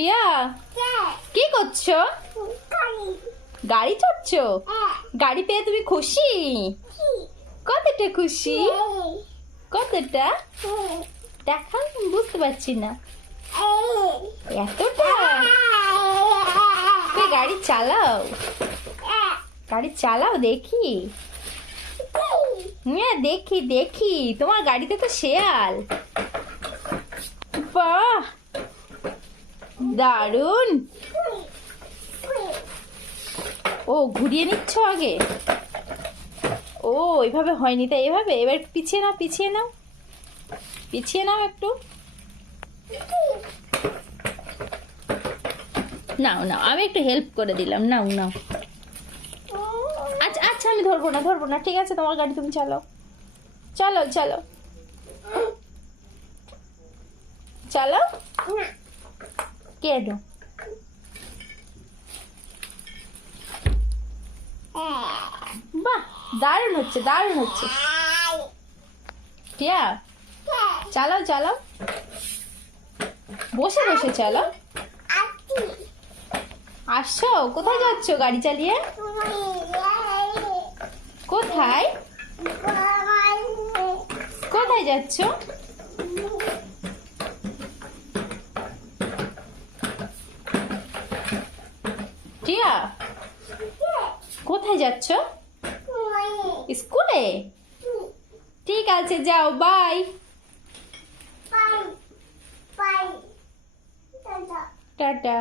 টিয়া? কি করছ? গাড়ি চড়ছো? গাড়ি পেয়ে তুমি খুশি? কতটা খুশি? কতটা? দেখা বুঝতে পারছি না। এতটা? গাড়ি চালাও? গাড়ি চালাও দেখি। হ্যাঁ দেখি দেখি। তোমার গাড়িতে তো শেয়াল। বাহ! দারুণ। ও, ঘুরিয়ে নিচ্ছ আগে? ও, এভাবে হয়নি তাই। এভাবে? এবার পিছিয়ে নাও পিছিয়ে নাও। পিছিয়ে নাও একটু। নাও নাও। আমি একটু হেল্প করে দিলাম। নাও নাও। আচ্ছা আচ্ছা আমি ধরবো না ধরবো না। ঠিক আছে, তোমার গাড়ি তুমি চালাও। চালাও চালাও। চালাও? কেন বাহ, দারুণ হচ্ছে দারুণ হচ্ছে। টিয়া, চালাও চালাও। বসে বসে চালাও। আসছো? কোথায় যাচ্ছ গাড়ি চালিয়ে? কোথায়? কোথায় যাচ্ছ? টিয়া? কোথায় যাচ্ছ? স্কুলে? ঠিক আছে যাও বাই। টাটা।